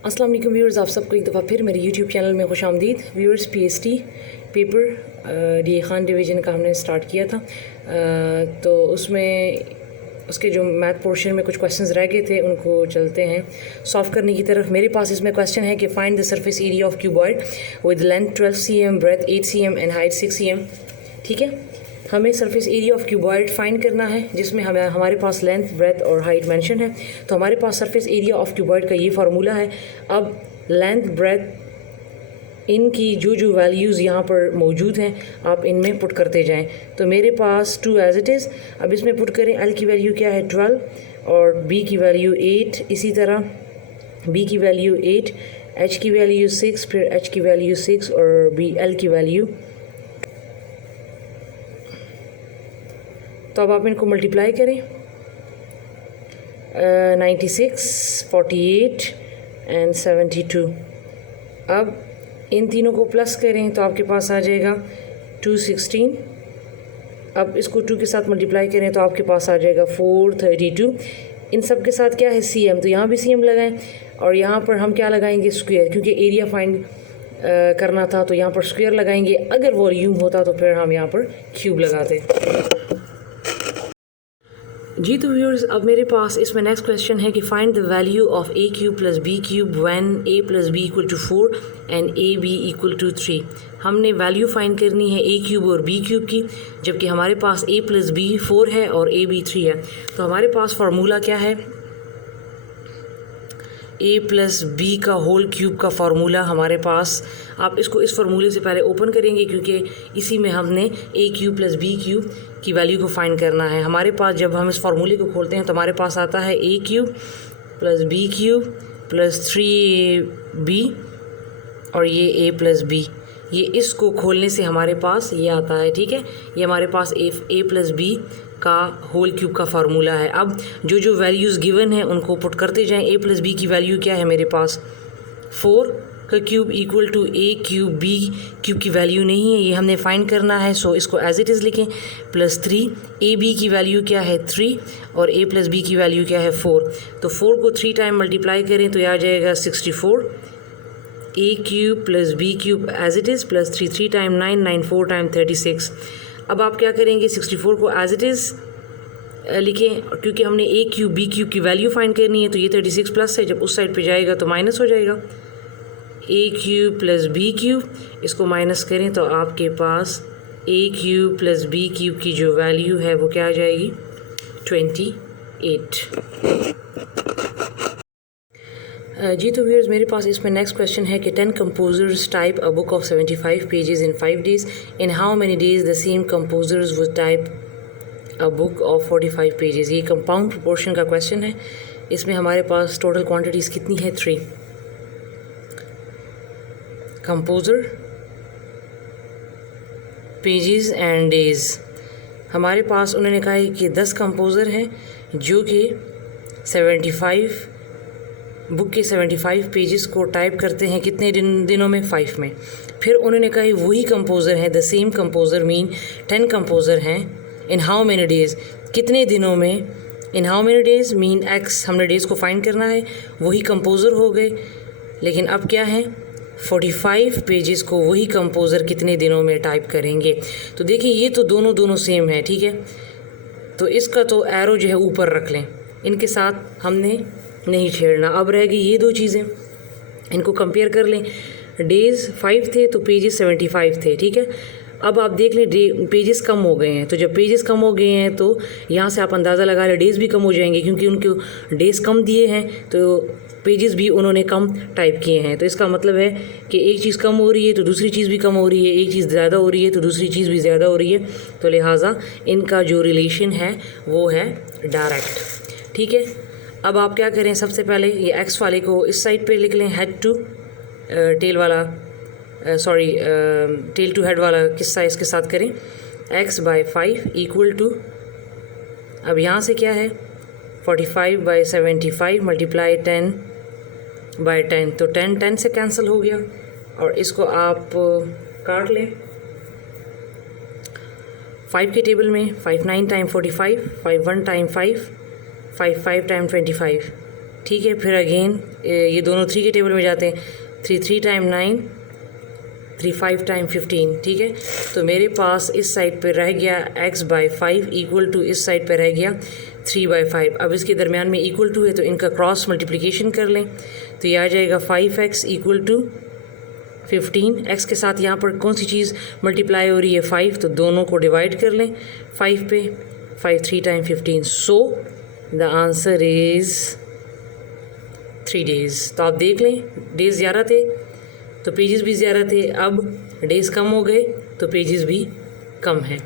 अस्सलाम वालेकुम व्यूअर्स, आप सबको एक दफ़ा फिर मेरे यूट्यूब चैनल में खुश आमदीद। Viewers, PST paper D Khan division का हमने स्टार्ट किया था, तो उसमें उसके जो मैथ पोर्शन में कुछ क्वेश्चंस रह गए थे उनको चलते हैं सॉल्व करने की तरफ। मेरे पास इसमें क्वेश्चन है कि find the surface area of cuboid with length 12 cm, breadth 8 cm and height 6 cm। ठीक है, हमें surface area of cuboid find करना है जिसमें हमारे पास लेंथ, ब्रेथ और हाइट मेंशन है। तो हमारे पास सरफेस एरिया ऑफ क्यूबॉइड का ये फार्मूला है। अब लेंथ, ब्रेथ, इनकी जो वैल्यूज़ यहाँ पर मौजूद हैं आप इनमें पुट करते जाएं। तो मेरे पास 2 एज इट इज़। अब इसमें पुट करें। एल की वैल्यू क्या है 12 और बी की वैल्यू 8, इसी तरह बी की वैल्यू 8, एच की वैल्यू 6, फिर एच की वैल्यू 6 और बी एल की वैल्यू। तो अब आप इनको मल्टीप्लाई करें। 96, 48 एंड 72। अब इन तीनों को प्लस करें तो आपके पास आ जाएगा 216। अब इसको 2 के साथ मल्टीप्लाई करें तो आपके पास आ जाएगा 432। इन सब के साथ क्या है CM, तो यहाँ भी CM लगाएं और यहाँ पर हम क्या लगाएंगे स्क्वायर, क्योंकि एरिया फाइंड करना था तो यहाँ पर स्क्वायर लगाएंगे। अगर वॉल्यूम होता तो फिर हम यहाँ पर क्यूब लगाते। जी तो व्यूअर्स, अब मेरे पास इसमें नेक्स्ट क्वेश्चन है कि find the value of A cube plus B cube when A plus B equal to 4 and A B equal to 3। हमने वैल्यू फाइंड करनी है ए क्यूब और बी क्यूब की, जबकि हमारे पास ए प्लस बी 4 है और ए बी 3 है। तो हमारे पास फार्मूला क्या है, ए प्लस बी का होल क्यूब का फार्मूला हमारे पास। आप इसको इस फार्मूले से पहले ओपन करेंगे क्योंकि इसी में हमने ए क्यूब प्लस बी क्यूब की वैल्यू को फाइंड करना है। हमारे पास जब हम इस फार्मूले को खोलते हैं तो हमारे पास आता है ए cube plus B cube plus 3ab और ये ए प्लस बी। ये इसको खोलने से हमारे पास ये आता है। ठीक है, ये हमारे पास ए प्लस बी का होल क्यूब का फार्मूला है। अब जो वैल्यूज़ गिवन है उनको पुट करते जाएं। ए प्लस बी की वैल्यू क्या है मेरे पास 4 का cube equal to A cube, B cube की वैल्यू नहीं है, ये हमने फाइंड करना है, सो इसको एज इट इज़ लिखें। प्लस 3, ए बी की वैल्यू क्या है 3 और ए प्लस बी की वैल्यू क्या है 4। तो 4 को 3 टाइम मल्टीप्लाई करें तो यह आ जाएगा 64। A cube plus B cube as it is plus 3 time 9, 9 4 time 36। अब आप क्या करेंगे, 64 को एज इट इज़ लिखें क्योंकि हमने ए क्यूब बी क्यूब की वैल्यू फाइंड करनी है। तो ये 36 प्लस है, जब उस साइड पे जाएगा तो माइनस हो जाएगा। ए क्यूब प्लस बी क्यूब, इसको माइनस करें तो आपके पास ए क्यूब प्लस बी क्यूब की जो वैल्यू है वो क्या आ जाएगी 28। जी तो व्यूअर्स, मेरे पास इसमें नेक्स्ट क्वेश्चन है कि 10 composers type a book of 75 pages in 5 days। In how many days the same composers would type a book of 45 pages. ये कंपाउंड प्रोपोर्शन का क्वेश्चन है। इसमें हमारे पास टोटल क्वांटिटीज़ कितनी है 3। Composer, pages and days. हमारे पास उन्होंने कहा है कि 10 कंपोज़र हैं जो कि 75 बुक के 75 पेजेस को टाइप करते हैं कितने दिनों में 5 में। फिर उन्होंने कहा है वही कंपोज़र हैं, the same composer mean 10 composer हैं इन हाउ मेनी डेज़, कितने दिनों में। In how many days mean x, हमने डेज़ को फाइंड करना है, वही कंपोज़र हो गए। लेकिन अब क्या है 45 पेजेस को वही कंपोज़र कितने दिनों में टाइप करेंगे। तो देखिए ये तो दोनों सेम है। ठीक है, तो इसका तो एरो जो है ऊपर रख लें, इनके साथ हमने नहीं छेड़ना। अब रह गई ये 2 चीज़ें, इनको कंपेयर कर लें। डेज़ 5 थे तो पेजेस 75 थे। ठीक है, अब आप देख लें पेजेस कम हो गए हैं, तो जब पेजेस कम हो गए हैं तो यहाँ से आप अंदाज़ा लगा लें डेज़ भी कम हो जाएंगे, क्योंकि उनको डेज़ कम दिए हैं तो पेजेस भी उन्होंने कम टाइप किए हैं। तो इसका मतलब है कि एक चीज़ कम हो रही है तो दूसरी चीज़ भी कम हो रही है, एक चीज़ ज़्यादा हो रही है तो दूसरी चीज़ भी ज़्यादा हो रही है। तो लिहाजा इनका जो रिलेशन है वो है डायरेक्ट। ठीक है, अब आप क्या करें, सबसे पहले ये एक्स वाले को इस साइड पे लिख लें, हेड टू टेल वाला, टेल टू हेड वाला किस्सा इसके साथ करें। x/5 इक्वल टू, अब यहाँ से क्या है 45/75 मल्टीप्लाई 10/10, तो 10 से कैंसिल हो गया और इसको आप काट लें। 5 के टेबल में 5 9 टाइम 45, 5 1 टाइम 5, 5 5 टाइम 25, ठीक है। फिर अगेन ये दोनों 3 के टेबल में जाते हैं, 3 टाइम 9, 5 टाइम 15, ठीक है। तो मेरे पास इस साइड पे रह गया x/5 इक्वल टू इस साइड पे रह गया 3/5। अब इसके दरमियान में इक्वल टू है तो इनका क्रॉस मल्टीप्लिकेशन कर लें, तो ये आ जाएगा 5x इक्वल टू 15। x के साथ यहाँ पर कौन सी चीज़ मल्टीप्लाई हो रही है, 5, तो दोनों को डिवाइड कर लें 5 पे, 5 3 time 15। So the answer is 3 days. तो आप देख लें, डेज़ ज़्यादा थे तो पेजेस भी ज़्यादा थे, अब डेज़ कम हो गए तो पेजेस भी कम हैं।